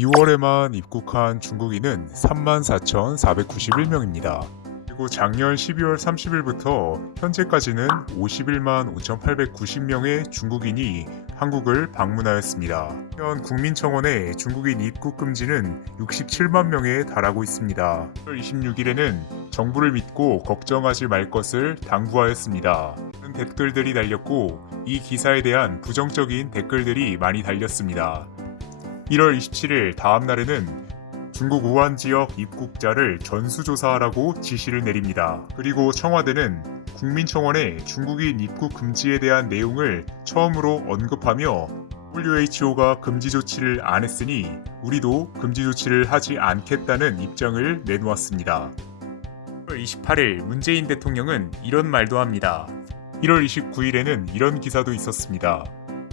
2월에만 입국한 중국인은 34,491명입니다. 그리고 작년 12월 30일부터 현재까지는 51만 5,890명의 중국인이 한국을 방문하였습니다. 현 국민청원의 중국인 입국 금지는 67만 명에 달하고 있습니다. 1월 26일에는 정부를 믿고 걱정하지 말 것을 당부하였습니다. 많은 댓글들이 달렸고 이 기사에 대한 부정적인 댓글들이 많이 달렸습니다. 1월 27일 다음 날에는 중국 우한 지역 입국자를 전수조사하라고 지시를 내립니다. 그리고 청와대는 국민청원에 중국인 입국 금지에 대한 내용을 처음으로 언급하며 WHO가 금지 조치를 안 했으니 우리도 금지 조치를 하지 않겠다는 입장을 내놓았습니다. 1월 28일 문재인 대통령은 이런 말도 합니다. 1월 29일에는 이런 기사도 있었습니다.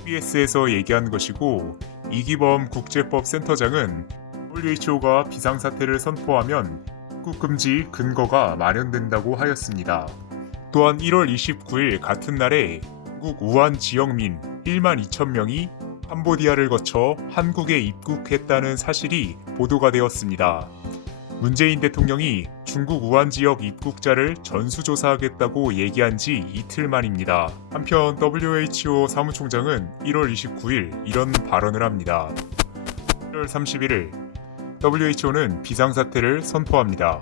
BS에서 얘기한 것이고 이기범 국제법센터장은 WHO가 비상사태를 선포하면 입국 금지 근거가 마련된다고 하였습니다. 또한 1월 29일 같은 날에 중국 우한 지역민 1만 2천 명이 캄보디아를 거쳐 한국에 입국했다는 사실이 보도가 되었습니다. 문재인 대통령이 중국 우한 지역 입국자를 전수조사하겠다고 얘기한 지 이틀 만입니다. 한편 WHO 사무총장은 1월 29일 이런 발언을 합니다. 1월 31일 WHO는 비상사태를 선포합니다.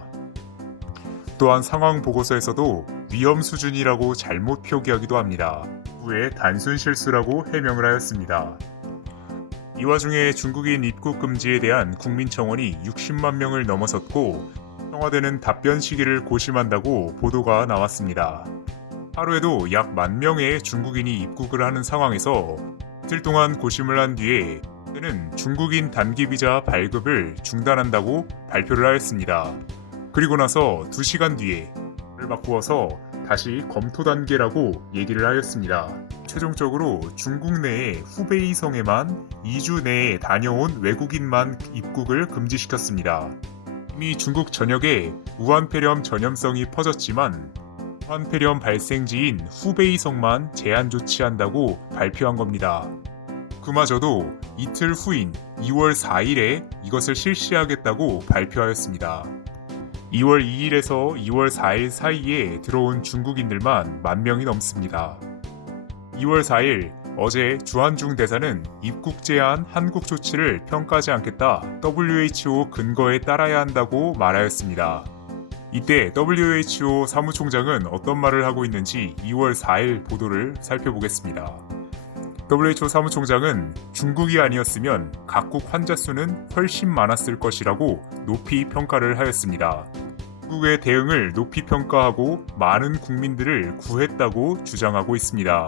또한 상황 보고서에서도 위험 수준이라고 잘못 표기하기도 합니다. 후에 단순 실수라고 해명을 하였습니다. 이 와중에 중국인 입국 금지에 대한 국민청원이 60만 명을 넘어섰고 청와대는 답변 시기를 고심한다고 보도가 나왔습니다. 하루에도 약 10,000명의 중국인이 입국을 하는 상황에서 이틀 동안 고심을 한 뒤에 때는 중국인 단기 비자 발급을 중단한다고 발표를 하였습니다. 그리고 나서 2시간 뒤에 를 바꾸어서 다시 검토 단계라고 얘기를 하였습니다. 최종적으로 중국 내의 후베이성에만 2주 내에 다녀온 외국인만 입국을 금지시켰습니다. 이미 중국 전역에 우한폐렴 전염성이 퍼졌지만 우한폐렴 발생지인 후베이성만 제한 조치한다고 발표한 겁니다. 그마저도 이틀 후인 2월 4일에 이것을 실시하겠다고 발표하였습니다. 2월 2일에서 2월 4일 사이에 들어온 중국인들만 10,000명이 넘습니다. 2월 4일 어제 주한중 대사는 입국 제한 한국 조치를 평가하지 않겠다 WHO 근거에 따라야 한다고 말하였습니다. 이때 WHO 사무총장은 어떤 말을 하고 있는지 2월 4일 보도를 살펴보겠습니다. WHO 사무총장은 중국이 아니었으면 각국 환자 수는 훨씬 많았을 것이라고 높이 평가를 하였습니다. 중국의 대응을 높이 평가하고 많은 국민들을 구했다고 주장하고 있습니다.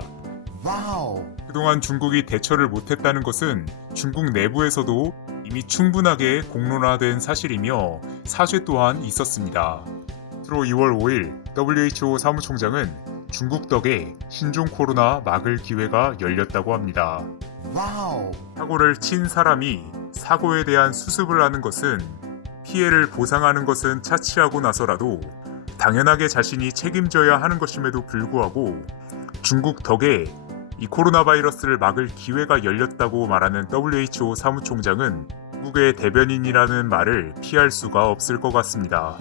와우. 그동안 중국이 대처를 못했다는 것은 중국 내부에서도 이미 충분하게 공론화된 사실이며 사죄 또한 있었습니다. 앞으로 2월 5일 WHO 사무총장은 중국 덕에 신종 코로나 막을 기회가 열렸다고 합니다. 와우. 사고를 친 사람이 사고에 대한 수습을 하는 것은 피해를 보상하는 것은 차치하고 나서라도 당연하게 자신이 책임져야 하는 것임에도 불구하고 중국 덕에 이 코로나 바이러스를 막을 기회가 열렸다고 말하는 WHO 사무총장은 중국의 대변인이라는 말을 피할 수가 없을 것 같습니다.